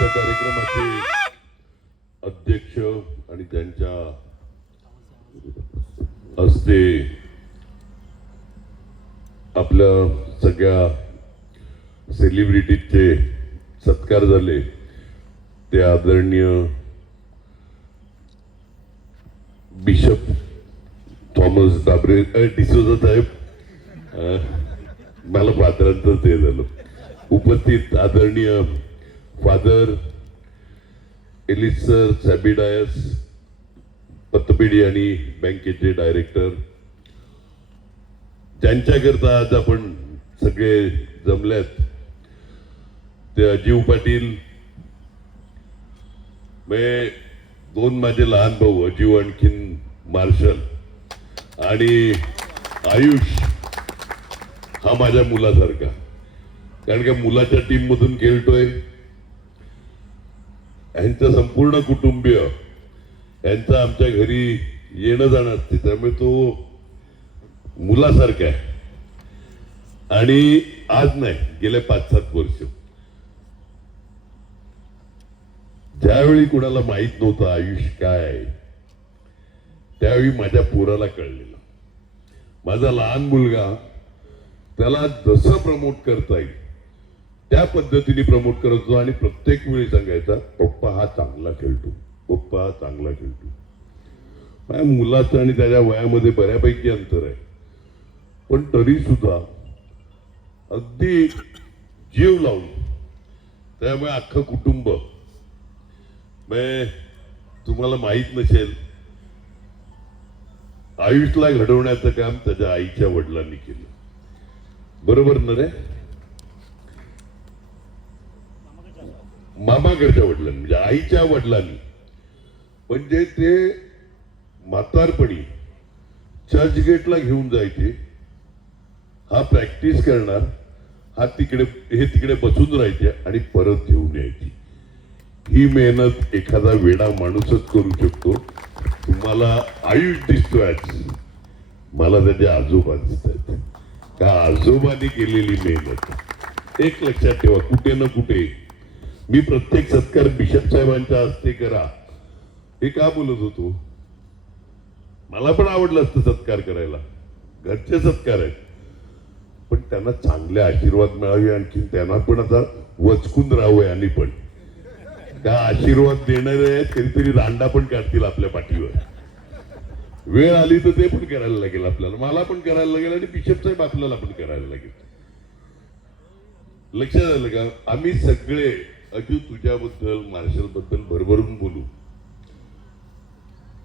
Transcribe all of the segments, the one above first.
आजच्या कार्यक्रमाचे अध्यक्ष आणि त्यांच्या हस्ते आपल्या सगळ्या सेलिब्रिटीचे सत्कार झाले ते आदरणीय बिशप थॉमस डाबरे डिसोजा साहेब, मला पात्रांचं ते झालं, उपस्थित आदरणीय फादर एलिसर सॅबिडायस पतपेढी आणि बँकेचे डायरेक्टर, ज्यांच्याकरता आज आपण सगळे जमल्यात ते अजीव पाटील, दोन माझे लहान भाऊ अजीव आणखीन मार्शल आणि आयुष हा माझ्या मुलासारखा, कारण का मुलाच्या टीम मधून खेळतोय. यांचं संपूर्ण कुटुंबीय यांचं आमच्या घरी येणं जाणं असते, त्यामुळे तो मुलासारखा आहे. आणि आज नाही, गेले 5-7 वर्ष ज्यावेळी कुणाला माहित नव्हतं आयुष काय आहे, त्यावेळी माझ्या पोराला कळलेलं. माझा लहान मुलगा त्याला जसं प्रमोट करता येईल त्या पद्धतीने प्रमोट करतो आणि प्रत्येक वेळी सांगायचा पप्पा हा चांगला खेळतो, पप्पा हा चांगला खेळतो. माझ्या मुलाचं आणि त्याच्या वयामध्ये बऱ्यापैकी अंतर आहे, पण तरी सुद्धा अगदी जीव लावून, त्यामुळे अख्खं कुटुंब, तुम्हाला माहित नसेल, आयुषला घडवण्याचं काम त्याच्या आईच्या वडिलांनी केलं, बरोबर ना रे? मामाकडच्या वडिलांनी, म्हणजे आईच्या वडिलांनी. म्हणजे ते म्हातारपणी चर्चगेटला घेऊन जायचे, हा प्रॅक्टिस करणार, हा तिकडे बसून राहायचे आणि परत घेऊन यायची. ही मेहनत एखादा वेडा माणूसच करू शकतो. तुम्हाला आयुष दिसतोय आज, मला त्याचे आजोबा दिसत आहेत. का आजोबांनी केलेली मेहनत एक लक्षात ठेवा. कुठे ना कुठे मी प्रत्येक सत्कार बिशप साहेबांच्या हस्ते करा हे का बोलत होतो, मला पण आवडलं असतं सत्कार करायला, घरचे सत्कार आहेत, पण त्यांना चांगले आशीर्वाद मिळावे, आणखी त्यांना पण आता वचकून राहावं. आणि पण का आशीर्वाद देणारे आहेत, कधीतरी दांडा पण काढतील आपल्या पाठीवर. वेळ आली तर ते पण करायला लागेल आपल्याला, मला पण करायला लागेल आणि बिशप साहेब आपल्याला पण करायला लागेल. लक्षात आलं का? आम्ही सगळे अजून तुझ्याबद्दल, मार्शल बद्दल भरभरून बोलू.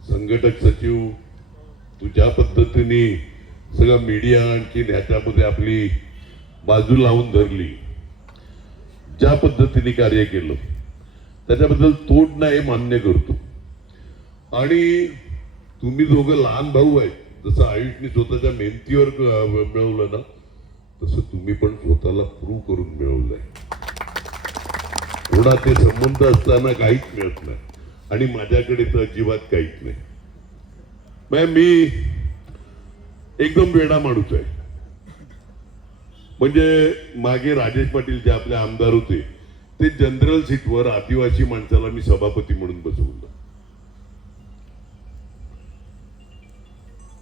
संघटक सचिव तुझ्या पद्धतीने सगळं मीडिया आणखी ह्याच्यामध्ये आपली बाजू लावून धरली, ज्या पद्धतीने कार्य केलं त्याच्याबद्दल तोड नाही मान्य करतो. आणि तुम्ही दोघं लहान भाऊ आहेत, जसं आयुषने स्वतःच्या मेहनतीवर मिळवलं ना, तसं तुम्ही पण स्वतःला प्रूव्ह करून मिळवलंय. थोडा ते संबंध असताना काहीच मिळत नाही आणि माझ्याकडे तर अजिबात काहीच नाही. मी एकदम वेडा माणूस आहे. म्हणजे मागे राजेश पाटील जे आपले आमदार होते, ते जनरल सीटवर आदिवासी माणसाला मी सभापती म्हणून बसवलं.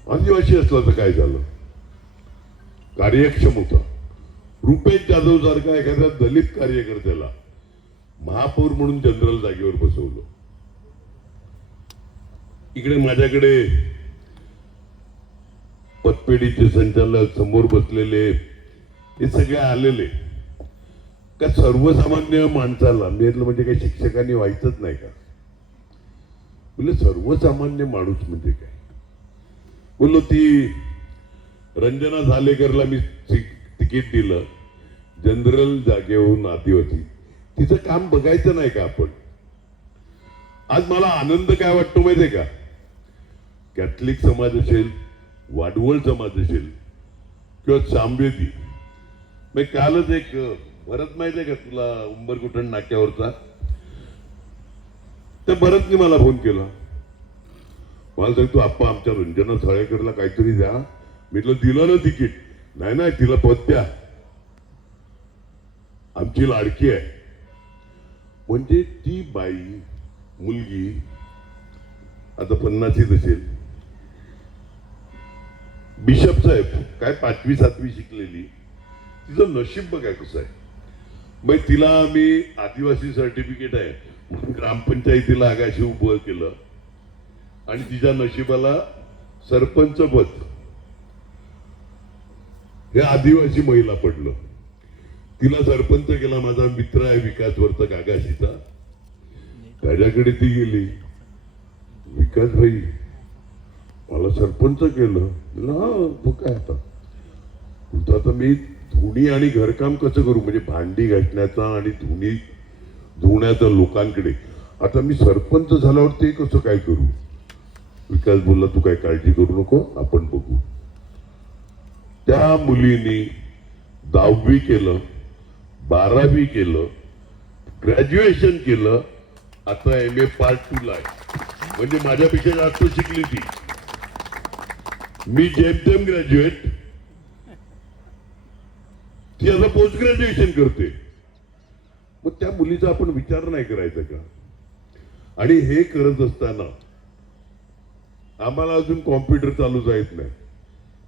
आदिवासी असला तर काय झालं, कार्यक्षम होता. रुपेश जाधव सारखा एखाद्या दलित कार्यकर्त्याला महापौर म्हणून जनरल जागेवर बसवलं. इकडे माझ्याकडे पतपेढीचे संचालक समोर बसलेले हे सगळे आलेले. का सर्वसामान्य माणसाला मेरलं म्हणजे काही शिक्षकांनी व्हायचंच नाही का? म्हणजे सर्वसामान्य माणूस म्हणजे काय? बोललो ती रंजना झालेकरला मी तिकीट दिलं जनरल जागेवरून आदिवासी, तिचं काम बघायचं नाही का आपण? आज मला आनंद काय वाटतो माहितीये का? कॅथलिक समाज असेल, वाडवळ समाज असेल किंवा चांबेदी, मी कालच एक भरत माहितीये का तुला, उंबरकुठण नाक्यावरचा, त्या भरतने मला फोन केला. मला सांगतो आप्पा आमच्या रंजना साळेकरला काहीतरी द्या. म्हटलं दिलं ना तिकीट? नाही नाही, तिला पद द्या, आमची लाडकी आहे. म्हणजे ती बाई मुलगी आता 50शीत असेल, बिशप साहेब काय 5वी 7वी शिकलेली, तिचं नशीब बघा कसं आहे. मग तिला आम्ही आदिवासी सर्टिफिकेट आहे म्हणून ग्रामपंचायतीला आगाशी उभं केलं आणि तिच्या नशिबाला सरपंच पद हे आदिवासी महिला पडलं. तिला सरपंच केला. माझा मित्र आहे विकास वर्तक आगाशीचा, त्याच्याकडे ती गेली. विकास भाई मला सरपंच केलं. हा काय आता मी धुणी आणि घरकाम कसं करू, म्हणजे भांडी घासण्याचा आणि धुणी धुण्याचा लोकांकडे. आता मी सरपंच झाल्यावर ते कसं काय करू. विकास बोलला तू काय काळजी करू नको, आपण बघू. त्या मुलीने 10वी केलं, 12वी केलं, ग्रॅज्युएशन केलं, आता MA Part 2 ला आहे. म्हणजे माझ्यापेक्षा जास्त शिकली ती. मी जेमतेम ग्रॅज्युएट, ती आता पोस्ट ग्रॅज्युएशन करते. मग त्या मुलीचा आपण विचार नाही करायचा का. आणि हे करत असताना आम्हाला अजून कॉम्प्युटर चालवता येत नाही.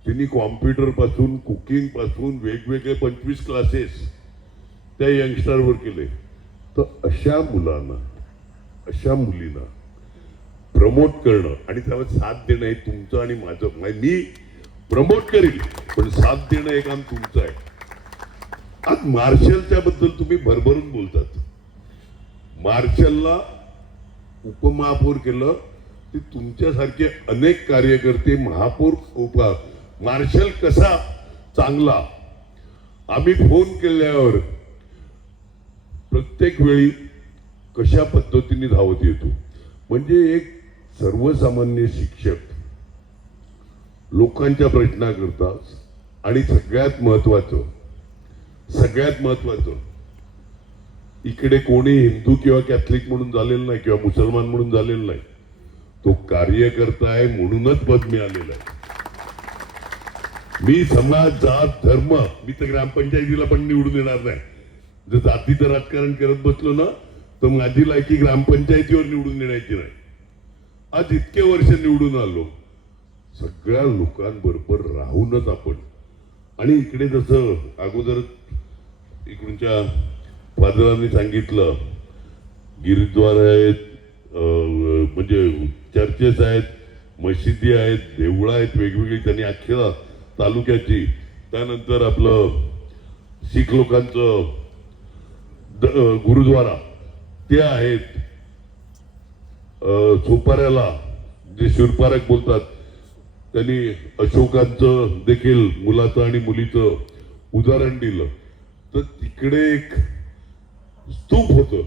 तिने कॉम्प्युटर पासून कुकिंग पासून वेगवेगळे 25 क्लासेस त्या यंगस्टरवर केले. तर अशा मुलांना, अशा मुलींना प्रमोट करणं आणि त्याला साथ देणं हे तुमचं आणि माझं. मी प्रमोट करील पण साथ देणं हे काम तुमचं आहे. आज मार्शलच्या बद्दल तुम्ही भरभरून बोलतात. मार्शलला उपमहापौर केलं, ते तुमच्यासारखे अनेक कार्यकर्ते महापौर मार्शल कसा चांगला. आम्ही फोन केल्यावर प्रत्येक वेळी कशा पद्धतीने धावत येतो. म्हणजे एक सर्वसामान्य शिक्षक लोकांच्या प्रश्नाकरता. आणि सगळ्यात महत्वाचं इकडे कोणी हिंदू किंवा कॅथलिक म्हणून झालेलं नाही किंवा मुसलमान म्हणून झालेलं नाही. तो कार्यकर्ता आहे म्हणूनच पद मिळालेलं आहे. मी समाज, जात, धर्म, मी तर ग्रामपंचायतीला पण निवडून येणार नाही. जर जातीचं राजकारण करत बसलो ना तर माझी लायकी ग्रामपंचायतीवर निवडून येण्याची नाही. आज इतके वर्ष निवडून आलो सगळ्या लोकांबरोबर राहूनच आपण. आणि इकडे जसं अगोदर इकडूनच्या फादरांनी सांगितलं, गिरद्वार आहेत, म्हणजे चर्चेस आहेत, मशिदी आहेत, देवळं आहेत वेगवेगळी त्यांनी अख्ख्या तालुक्याची. त्यानंतर आपलं शीख लोकांचं गुरुद्वारा ते आहेत. सोपाऱ्याला जे शिरपारक बोलतात त्यांनी अशोकांचं देखील मुलाचं आणि मुलीचं उदाहरण दिलं. तर तिकडे एक स्तूप होतं.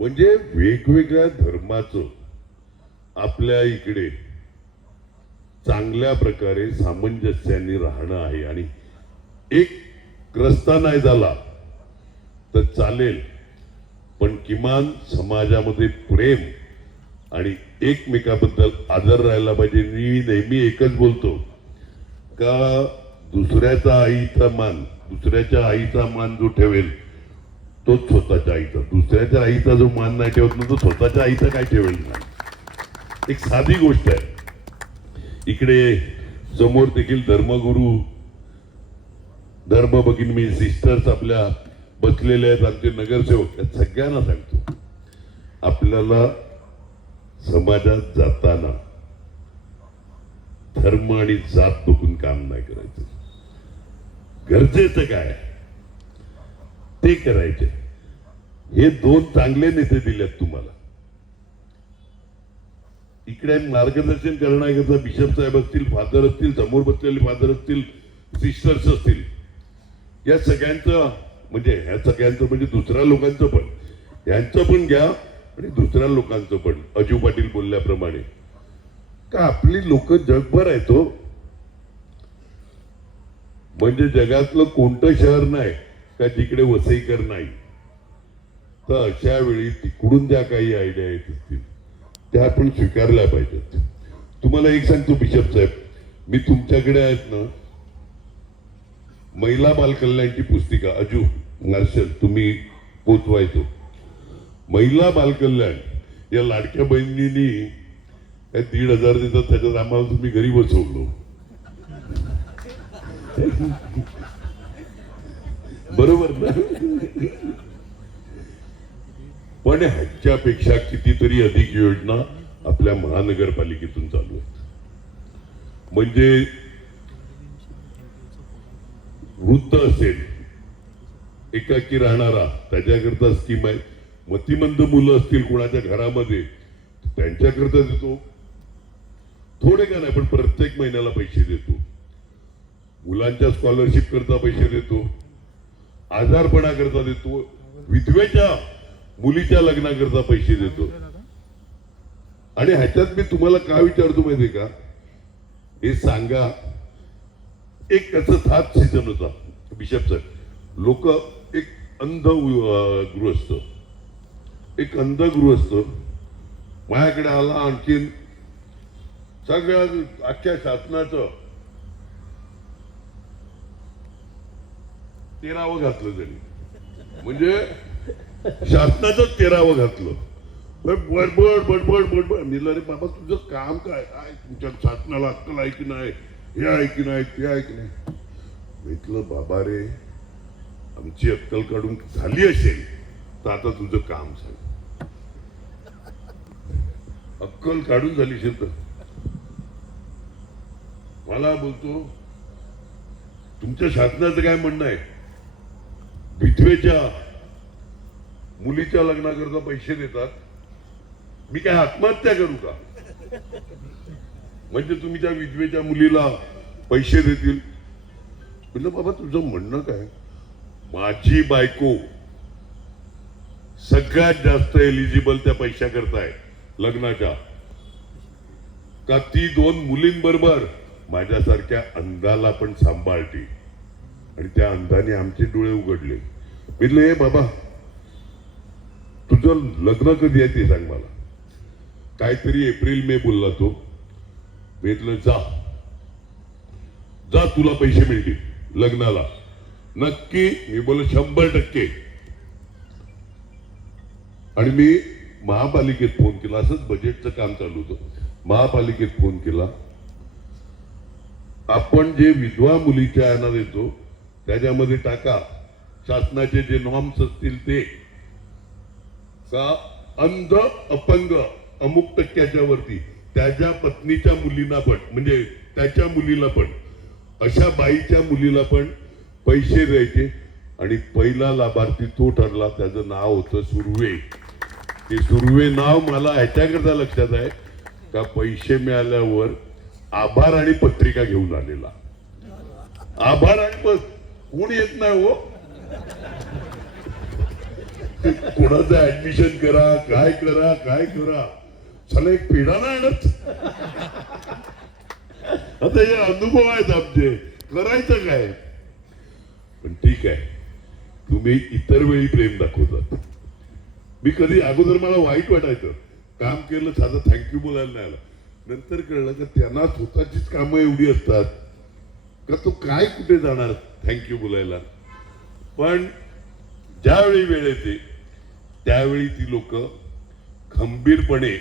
म्हणजे वेगवेगळ्या धर्माचं आपल्या इकडे चांगल्या प्रकारे सामंजस्याने राहणं आहे. आणि एक रस्ता नाही झाला तर चालेल, पण किमान समाजामध्ये प्रेम आणि एकमेकाबद्दल आदर राहायला पाहिजे. मी नेहमी एकच बोलतो का दुसऱ्याच्या आईचा मान जो ठेवेल तोच स्वतःच्या आईचा. दुसऱ्याच्या आईचा जो मान नाही ठेवत ना तो स्वतःच्या आईचा काय ठेवेल नाही. एक साधी गोष्ट आहे. इकडे समोर देखील धर्मगुरू, धर्म भगिनी सिस्टर्स आपल्या बसलेले आहेत, आमचे नगरसेवक. सगळ्यांना सांगतो आपल्याला समाजात जाताना धर्म आणि जात बघून काम नाही करायचं. गरजेचं काय ते करायचे. हे 2 चांगले नेते दिलेत तुम्हाला. इकडे मार्गदर्शन करण्याकरता बिशप साहेब असतील, फादर असतील, समोर बसलेले फादर असतील, सिस्टर्स असतील. या सगळ्यांचं म्हणजे दुसऱ्या लोकांचं पण, यांचं पण घ्या आणि दुसऱ्या लोकांचं पण. अजू पाटील बोलल्याप्रमाणे का आपली लोक जगभर आहेत हो. म्हणजे जगातलं कोणतं शहर नाही का जिकडे वसईकर नाही. तर अशा वेळी तिकडून ज्या काही आयडिया येत असतील त्या आपण स्वीकारल्या पाहिजेत. तुम्हाला एक सांगतो बिशप साहेब, मी तुमच्याकडे आहेत ना महिला बाल कल्याणची पुस्तिका अजू मार्शल तुम्ही पोचवायचो. महिला बालकल्याण या लाडक्या बहिणींनी 1,500 देतात, त्याच्यात आम्हाला तुम्ही घरी बसवलो. बरोबर ना? पण ह्याच्यापेक्षा कितीतरी अधिक योजना आपल्या महानगरपालिकेतून चालू आहेत. म्हणजे वृद्ध असेल, एकाकी राहणारा, त्याच्याकरता स्कीम आहे. मतिमंद मुलं असतील कोणाच्या घरामध्ये, त्यांच्याकरता देतो. थोडे का नाही, पण प्रत्येक महिन्याला पैसे देतो. मुलांच्या स्कॉलरशिप करता पैसे देतो, आजारपणा करता देतो, विधवेच्या मुलीच्या लग्नाकरता पैसे देतो. आणि ह्याच्यात मी तुम्हाला का विचारतो माहितीये का, हे सांगा. एक कसं थाट सीझन होता बिशप सर, लोक एक अंध गृहस्थ माझ्याकडे आला. आणखीन सगळ्या अख्ख्या शासनाचं 13वं घातलं त्यांनी. म्हणजे शासनाचं 13वं घातलं. बडबड बडबड बडबड. मी अरे बाबा तुझं काम काय, तुमच्या शासनाला अक्कल आहे की नाही, हे आहे की नाही, ते आहे की नाही. म्हटलं बाबा रे, आमची अक्कल काढून झाली असेल तर आता तुझं काम सांग. अक्कल काढून झाली असेल तर मला बोलतो, तुमच्या शासनाचं काय म्हणणं आहे, विधवेच्या मुलीच्या लग्नाकरता पैसे देतात, मी काय आत्महत्या करू का? म्हणजे तुम्ही त्या विधवेच्या मुलीला पैसे देतील. म्हटलं बाबा तुझं म्हणणं काय? माझी बायको सगळ्यात जास्त एलिजिबल त्या पैशा करताय लग्नाच्या, का ती 2 मुलींबरोबर माझ्यासारख्या अंधाला पण सांभाळते. आणि त्या अंधाने आमचे डोळे उघडले. म्हटलं हे बाबा तुझं लग्न कधी आहे ते सांग मला. काहीतरी एप्रिल मे बोलला तो. म्हटलं जा जा, तुला पैसे मिळतील लग्नाला नक्की. मी बोल 100%. आणि मी महापालिकेत फोन केला, असंच बजेटचं काम चालू होतं. महापालिकेत फोन केला, आपण जे विधवा मुलीच्या यांना देतो त्याच्यामध्ये टाका शासनाचे जे नॉर्म्स असतील ते, का अंध अपंग अमुक टक्क्याच्या वरती त्याच्या पत्नीच्या मुलींना पण, म्हणजे त्याच्या मुलीला पण, अशा बाईच्या मुलीला पण पैसे द्यायचे. आणि पहिला लाभार्थी तो ठरला, त्याचं नाव होतं सुर्वे. ते सुर्वे नाव मला ह्याच्याकरता लक्षात आहे का पैसे मिळाल्यावर आभार आणि पत्रिका घेऊन आलेला. आभार आणि कोण येत नाही हो, कोणाचं ऍडमिशन करा, काय करा काय करा, चला एक पेढा नाही आणत. आता हे अनुभव आहेत आमचे, करायचं काय. पण ठीक आहे, तुम्ही इतर वेळी प्रेम दाखवतात. मी कधी अगोदर मला वाईट वाटायचं, काम केलं साधं थँक्यू बोलायला नाही आला. नंतर कळलं का त्यांना स्वतःचीच कामं एवढी असतात का तो काय कुठे जाणार थँक्यू बोलायला. पण ज्यावेळी वेळ येते त्यावेळी ती लोक खंबीरपणे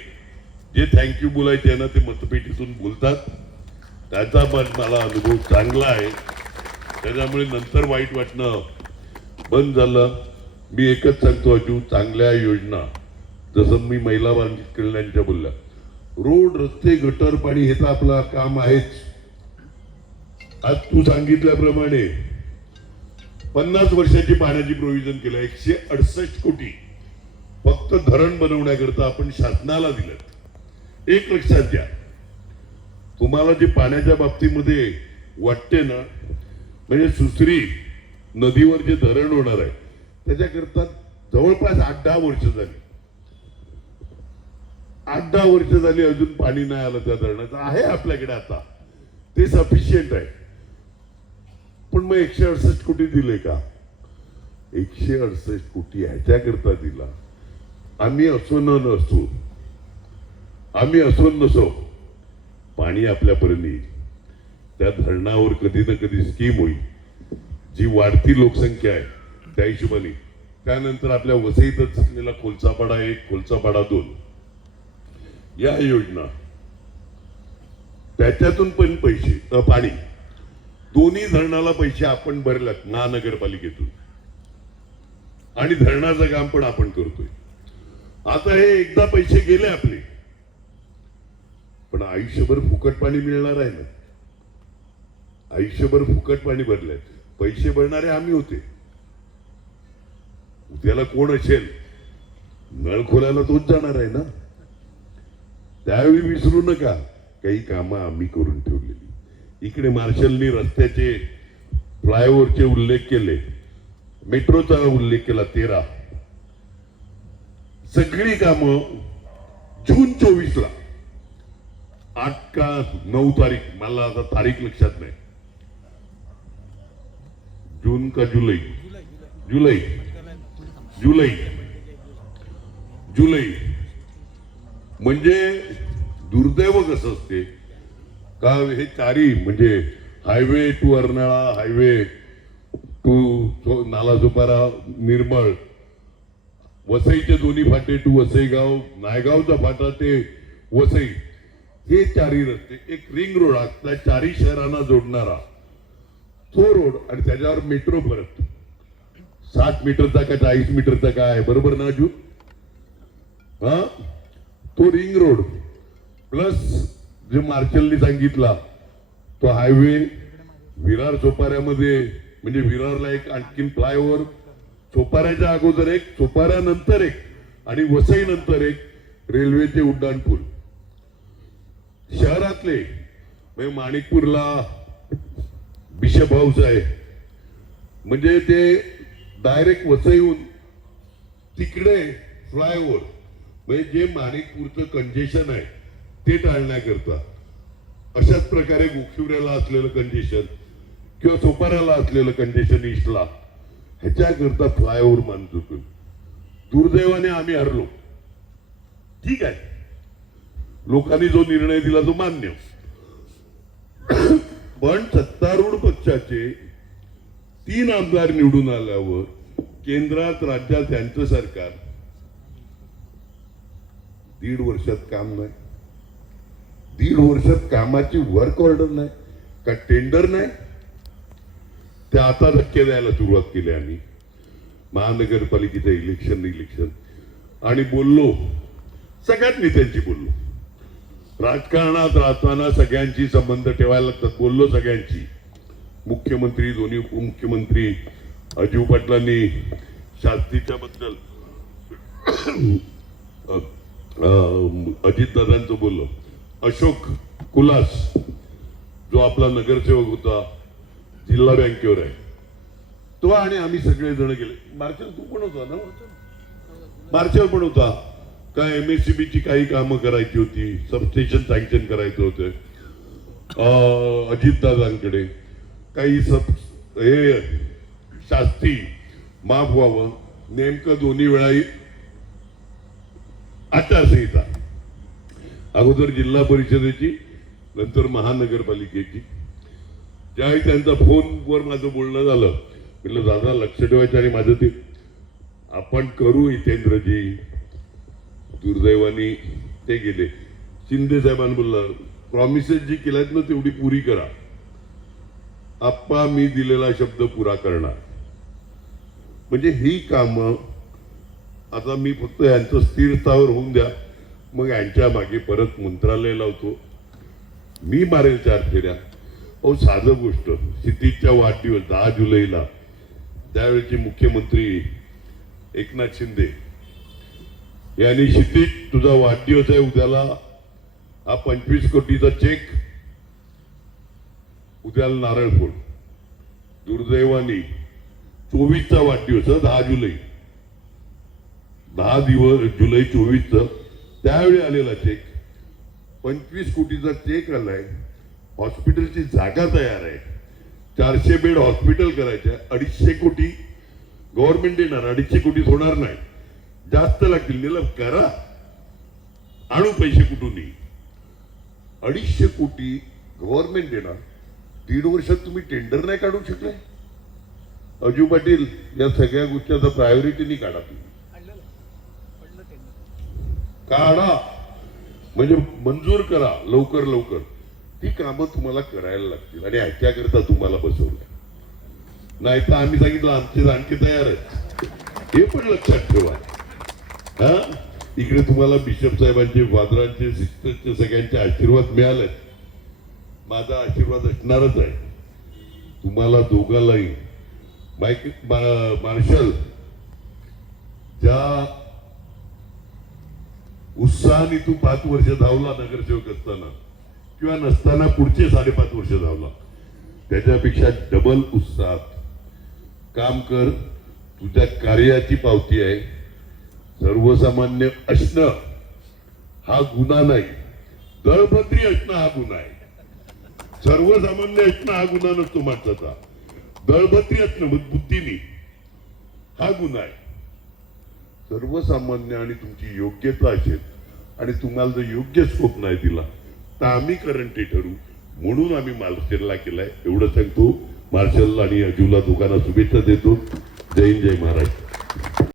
जे थँक्यू बोलायचे ना ते मतपेटीतून बोलतात. त्याचा पण मला अनुभव चांगला आहे. त्याच्यामुळे नंतर वाईट वाटणं बंद झालं. मी एकच सांगतो अजून, चांगल्या योजना जसं मी महिला बाल कल्याणच्या बोलल्या, रोड रस्ते गटर पाणी हे तर आपलं काम आहेच. आज तू सांगितल्याप्रमाणे 50 वर्षाची पाण्याची प्रोव्हिजन केलं. 168 कोटी फक्त धरण बनवण्याकरता आपण शासनाला दिलं. एक लक्षात घ्या, तुम्हाला जे पाण्याच्या बाबतीमध्ये वाटते ना, म्हणजे सुसरी नदीवर जे धरण होणार आहे त्याच्याकरता जवळपास 8-10 वर्ष झाली. 8-10 वर्ष झाली अजून पाणी नाही आलं त्या धरणाचं. आहे आपल्याकडे आता, ते सफिशियंट आहे. पण मग 168 कोटी दिले का? 168 कोटी ह्याच्याकरता दिला. आम्ही असो न नसो, आम्ही असो नसो, पाणी आपल्यापर्यंत येईल. त्या धरणावर कधी ना कधी स्कीम होईल. जी वाढती लोकसंख्या आहे त्या हिशोबाने त्यानंतर आपल्या वसईतच असलेला खोलचापाडा 1, खोलचापाडा 2 या योजना, त्याच्यातून पण पैसे पाणी दोन्ही धरणाला पैसे आपण भरल्यात महानगरपालिकेतून आणि धरणाचं काम पण आपण करतोय. आता हे एकदा पैसे गेले आपले, पण आयुष्यभर फुकट पाणी मिळणार आहे ना. आयुष्यभर फुकट पाणी भरलंय, पैसे भरणारे आम्ही होते. उद्याला कोण असेल नळ खोलायला तोच जाणार आहे ना. त्यावेळी विसरू नका, काही कामं आम्ही करून ठेवलेली. इकडे मार्शलनी रस्त्याचे फ्लायओव्हरचे उल्लेख केले, मेट्रोचा उल्लेख केला 13. सगळी कामं जून 24ला 8 का 9 तारीख, मला आता तारीख लक्षात नाही, जून का जुलै, जुलै जुलै जुलै म्हणजे दुर्दैव कसं असते का, हे चारी म्हणजे highway to Arnala, highway to Nalasopara, Nirmal, वसईचे दोन्ही फाटे टू वसईगाव, नायगावचा फाटा ते वसई, हे चारही रस्ते एक रिंग रोड त्या चारही शहरांना जोडणारा तो रोड, आणि त्याच्यावर मेट्रो परत 60 मीटरचा का 40 मीटरचा काय आहे, बरोबर ना अजून, हा तो रिंग रोड प्लस जे मार्शलनी सांगितला तो हायवे विरार चोपाऱ्यामध्ये, म्हणजे विरारला एक आणखीन फ्लायओव्हर, चोपाऱ्याच्या अगोदर एक, चोपाऱ्यानंतर एक, आणि वसई नंतर एक रेल्वेचे उड्डाण पूल. शहरातले म्हणजे माणिकपूरला बिशप हाऊस आहे, म्हणजे ते डायरेक्ट वसईहून तिकडे फ्लायओव्हर, म्हणजे जे माणिकपूरचं कंजेशन आहे ते टाळण्याकरता, अशाच प्रकारे गोखिवऱ्याला असलेलं कंजेशन किंवा सोपाऱ्याला असलेलं कंजेशन ईस्टला, ह्याच्याकरता फ्लायओव्हर मानतो. दुर्दैवाने आम्ही हरलो. ठीक आहे, लोकांनी जो निर्णय दिला तो मान्य, पण सत्तारूढ पक्षाचे 3 आमदार निवडून आल्यावर केंद्रात राज्यात यांचं सरकार 1.5 वर्षात काम नाही, 1.5 वर्षात कामाची वर्क ऑर्डर नाही का टेंडर नाही. ते आता धक्के द्यायला सुरुवात केली आम्ही. महानगरपालिकेचं इलेक्शन आणि बोललो, सगळ्यात नेत्यांची बोललो, राजकारणात राहताना सगळ्यांची संबंध ठेवायला लागतात, बोललो सगळ्यांची. मुख्यमंत्री, दोन्ही उपमुख्यमंत्री, अजित पाटलांनी शास्त्रीच्या बद्दल अजितदादांचं बोललो, अशोक कुलास जो आपला नगरसेवक होता, जिल्हा बँकेवर आहे तो, आणि आम्ही सगळे जण गेले. मार्शल तू पण होता ना, मार्शल पण होता. काय MSCB ची काही कामं करायची होती, सबस्टेशन सँक्शन करायचं होतं, अजितदादांकडे काही हे शास्ती माफ व्हावं, नेमकं दोन्ही वेळा आचारसंहिता, अगोदर जिल्हा परिषदेची नंतर महानगरपालिकेची. ज्यावेळी त्यांचा फोनवर माझं बोलणं झालं, म्हटलं दादा लक्ष ठेवायचं, आणि माझं ते आपण करू हितेंद्रजी. दुर्दैवाने ते गेले. शिंदे साहेबांना बोलला, प्रॉमिसेस जी केल्यात ना तेवढी पुरी करा. आप्पा मी दिलेला शब्द पुरा करणार. म्हणजे ही कामं आता मी फक्त यांचं स्थिरतावर होऊन द्या, मग यांच्या मागे परत मंत्रालय लावतो, मी मारेल 4 फेऱ्या. अहो साधं गोष्ट, क्षितिजच्या वाढदिवस 10 जुलैला त्यावेळेचे मुख्यमंत्री एकनाथ शिंदे यांनी, क्षितिज तुझा वाढदिवस आहे उद्याला, हा 25 कोटीचा चेक उद्याला नारळ फोड. दुर्दैवाने 24चा वाढदिवस, 10 जुलै, 10 जुलै 24चं, त्यावेळी आलेला चेक 25 कोटीचा चेक आलाय. हॉस्पिटलची जागा तयार आहे, 400 बेड हॉस्पिटल करायचे, 250 कोटी गव्हर्नमेंट देणार, 250 कोटी होणार नाही, जास्त लागतील. निलम करा, आणू पैसे कुठूनही. 250 कोटी गव्हर्नमेंट देणार, 1.5 वर्षात तुम्ही टेंडर नाही काढू शकले. अजू पाटील या सगळ्या गोष्टीचा प्रायोरिटीनी काढा तुम्ही. काढा म्हणजे मंजूर करा लवकर लवकर. ती कामं तुम्हाला करायला लागतील आणि ह्याच्याकरता तुम्हाला बसवलं. नाही तर आम्ही सांगितलं आमचे आणखी तयार आहेत, हे पण लक्षात ठेवा. हा इकडे तुम्हाला बिशप साहेबांचे, वादरांचे, सिस्टरचे सगळ्यांचे आशीर्वाद मिळाले. माझा आशीर्वाद असणारच आहे तुम्हाला दोघांनाही. मार्शल ज्या उत्साहाने तू 5 वर्ष धावला नगरसेवक असताना किंवा नसताना पुढचे 5.5 वर्ष धावला, त्याच्यापेक्षा डबल उत्साहात काम कर. तुझ्या कार्याची पावती आहे. सर्वसामान्य असणं हा गुन्हा नाही, दळभद्री असणं हा गुन्हा आहे. सर्वसामान्य असणं हा गुन्हा नसतो माणसाचा, दळभद्री असणं बुद्धीने हा गुन्हा आहे. सर्वसामान्य आणि तुमची योग्यता असेल आणि तुम्हाला जर योग्य स्कोप नाही दिला तर आम्ही करंटी ठरू, म्हणून आम्ही मार्शलला केलाय. एवढं सांगतो. मार्शलला आणि अजूला दोघांना शुभेच्छा देतो. जय हिंद, जय महाराष्ट्र.